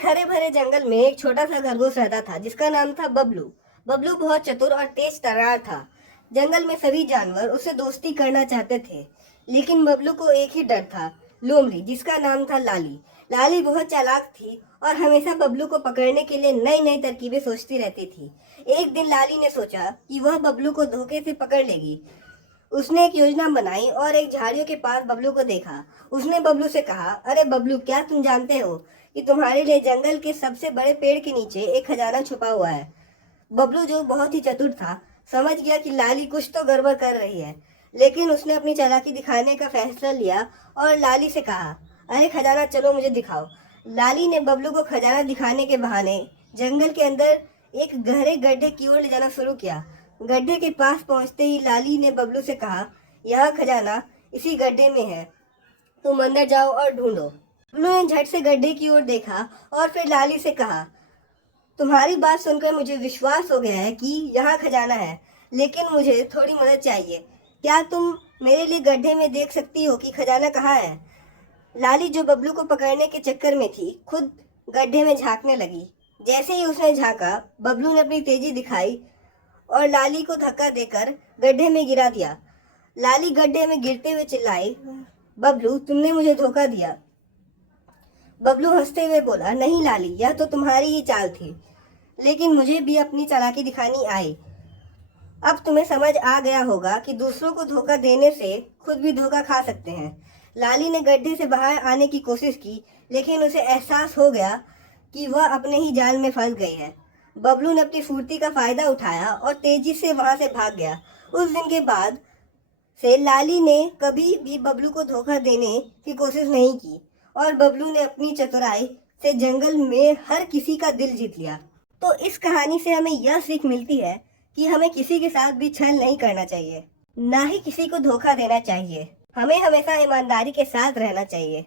एक हरे भरे जंगल में एक छोटा सा खरगोश रहता था जिसका नाम था बबलू। बबलू बहुत चतुर और तेज तर्रार था। जंगल में सभी जानवर उससे दोस्ती करना चाहते थे, लेकिन बबलू को एक ही डर था, लोमड़ी जिसका नाम था लाली। लाली बहुत चालाक थी और हमेशा बबलू को पकड़ने के लिए नई नई तरकीबें सोचती रहती थी। एक दिन लाली ने सोचा कि वह बबलू को धोखे से पकड़ लेगी। उसने एक योजना बनाई और एक झाड़ियों के पास बबलू को देखा। उसने बबलू से कहा, अरे बबलू, क्या तुम जानते हो कि तुम्हारे लिए जंगल के सबसे बड़े पेड़ के नीचे एक खजाना छुपा हुआ है। बबलू, जो बहुत ही चतुर था, समझ गया कि लाली कुछ तो गड़बड़ कर रही है, लेकिन उसने अपनी चालाकी दिखाने का फैसला लिया और लाली से कहा, अरे खजाना, चलो मुझे दिखाओ। लाली ने बबलू को खजाना दिखाने के बहाने जंगल के अंदर एक गहरे गड्ढे की ओर ले जाना शुरू किया। गड्ढे के पास पहुंचते ही लाली ने बबलू से कहा, यह खजाना इसी गड्ढे में है, तुम अंदर जाओ और ढूंढो। बबलू ने झट से गड्ढे की ओर देखा और फिर लाली से कहा, तुम्हारी बात सुनकर मुझे विश्वास हो गया है कि यहाँ खजाना है, लेकिन मुझे थोड़ी मदद चाहिए। क्या तुम मेरे लिए गड्ढे में देख सकती हो कि खजाना कहाँ है? लाली, जो बबलू को पकड़ने के चक्कर में थी, खुद गड्ढे में झांकने लगी। जैसे ही उसने झांका, बबलू ने अपनी तेजी दिखाई और लाली को धक्का देकर गड्ढे में गिरा दिया। लाली गड्ढे में गिरते हुए चिल्लाई, बबलू, तुमने मुझे धोखा दिया। बबलू हंसते हुए बोला, नहीं लाली, यह तो तुम्हारी ही चाल थी, लेकिन मुझे भी अपनी चालाकी दिखानी आई। अब तुम्हें समझ आ गया होगा कि दूसरों को धोखा देने से खुद भी धोखा खा सकते हैं। लाली ने गड्ढे से बाहर आने की कोशिश की, लेकिन उसे एहसास हो गया कि वह अपने ही जाल में फंस गई है। बबलू ने अपनी फुर्ती का फायदा उठाया और तेजी से वहां से भाग गया। उस दिन के बाद से लाली ने कभी भी बबलू को धोखा देने की कोशिश नहीं की और बबलू ने अपनी चतुराई से जंगल में हर किसी का दिल जीत लिया। तो इस कहानी से हमें यह सीख मिलती है कि हमें किसी के साथ भी छल नहीं करना चाहिए, ना ही किसी को धोखा देना चाहिए। हमें हमेशा ईमानदारी के साथ रहना चाहिए।